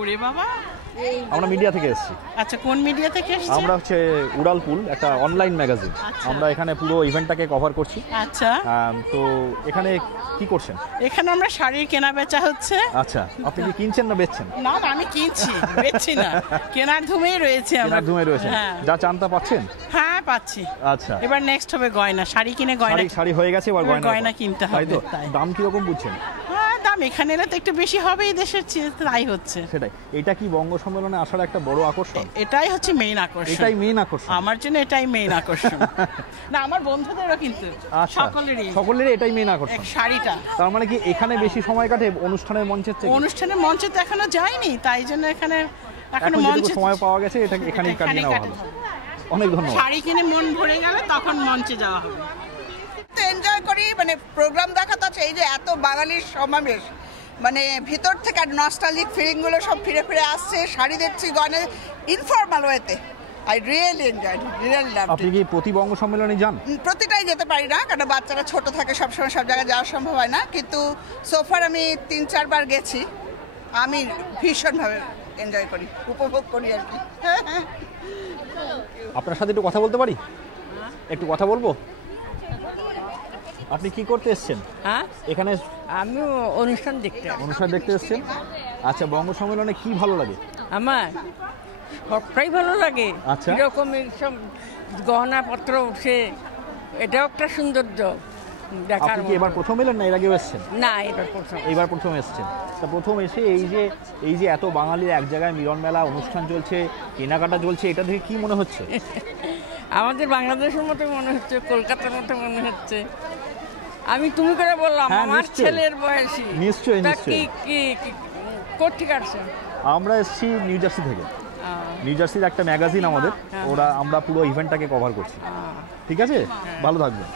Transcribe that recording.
ওরে বাবা, আমরা মিডিয়া থেকে এসেছি। আচ্ছা, কোন মিডিয়া থেকে এসেছেন? আমরা হচ্ছে উড়ালপুল, একটা অনলাইন ম্যাগাজিন। আমরা এখানে পুরো ইভেন্টটাকে কভার করছি। আচ্ছা, তো এখানে কি করছেন? এখানে আমরা শাড়ির কেনা বেচা হচ্ছে। আচ্ছা, আপনি কি কিনছেন না বেচছেন? না না, আমি কিনছি, বেচছি না, কেনার ধুমেই রয়েছে আমরা। কেনার ধুমে রয়েছেন, যা চান তা পাচ্ছেন? হ্যাঁ, পাচ্ছি। আচ্ছা, এবার নেক্সট হবে গয়না, শাড়ি কিনে গয়না। শাড়ি হয়ে গেছে, এবার গয়না কিনতে হবে। তাই তো? দাম কিরকম বুঝছেন? হ্যাঁ, দাম এখানে এলে তো একটু বেশি হবেই, দেশের চেয়ে তাই হচ্ছে। সেটাই, এটা কি বঙ্গ সম্মেলনে আসার একটা বড় আকর্ষণ? এটাই হচ্ছে মেইন আকর্ষণ। এটাই মেইন আকর্ষণ আমার জন্য, এটাই মেইন আকর্ষণ। না, আমার বন্ধুদেরও কিন্তু সকলেরই এটাই মেইন আকর্ষণ, শাড়িটা। তার মানে কি এখানে বেশি সময় কাটে অনুষ্ঠানের মঞ্চের থেকে? অনুষ্ঠানের মঞ্চে তো এখনো যায়নি, তাই জন্য এখানে এখন মঞ্চে সময় পাওয়া গেছে, এটা এখানেই কাটিয়ে নেওয়া ভালো। অনেক ধন্যবাদ। শাড়ি কিনে মন ভরে গেলে তখন মঞ্চে যাওয়া হবে। এনজয় করি, মানে প্রোগ্রাম দেখা তো এই যে এত বাঙালির সমাবেশ, মানে ভিতর থেকে নস্টালজিক ফিলিংগুলো সব ফিরে ফিরে আসছে। শাড়ি দেখছি, গয়না, ইনফর্মাল ওয়েতে। I really enjoy, really love. আপনি কি প্রতি বঙ্গ সম্মেলনে যান? প্রতিটাই যেতে পারি না, কারণ বাচ্চারা ছোট থাকে, সবসময় সব জায়গায় যাওয়া সম্ভব হয় না, কিন্তু সোফার আমি 3-4 বার গেছি। আমি ভীষণভাবে এনজয় করি, উপভোগ করি আর কি। আপনার সাথে একটু কথা বলতে পারি? একটু কথা বলবো? আপনি কি করতে এসেছেন? হ্যাঁ, এখানে আমি অনুষ্ঠান দেখতে এসেছেন। আচ্ছা, বঙ্গ সম্মেলনে কি ভালো লাগে? আমার সবটাই ভালো লাগে। আচ্ছা, এরকম সব গহনাপত্র উঠে, এটাও একটা সৌন্দর্য দেখার। আপনি কি এবার প্রথম এলেন না এর আগেও এসেছেন? না, এবার প্রথম এসেছেন। তা প্রথম এসে এই যে এত বাঙালির এক জায়গায় মিলন মেলা অনুষ্ঠান চলছে, কেনাকাটা চলছে, এটা দেখে কি মনে হচ্ছে? আমাদের বাংলাদেশের মতো মনে হচ্ছে, কলকাতার মতো মনে হচ্ছে। আমি তুমি করে বললাম, আমার ছেলের বয়সী। নিশ্চয়ই। কোথেকে আসছে? আমরা এসেছি নিউ জার্সি থেকে। নিউ জার্সির একটা ম্যাগাজিন আমাদের, আমরা পুরো ইভেন্টটাকে কভার করছি। ঠিক আছে, ভালো থাকবেন।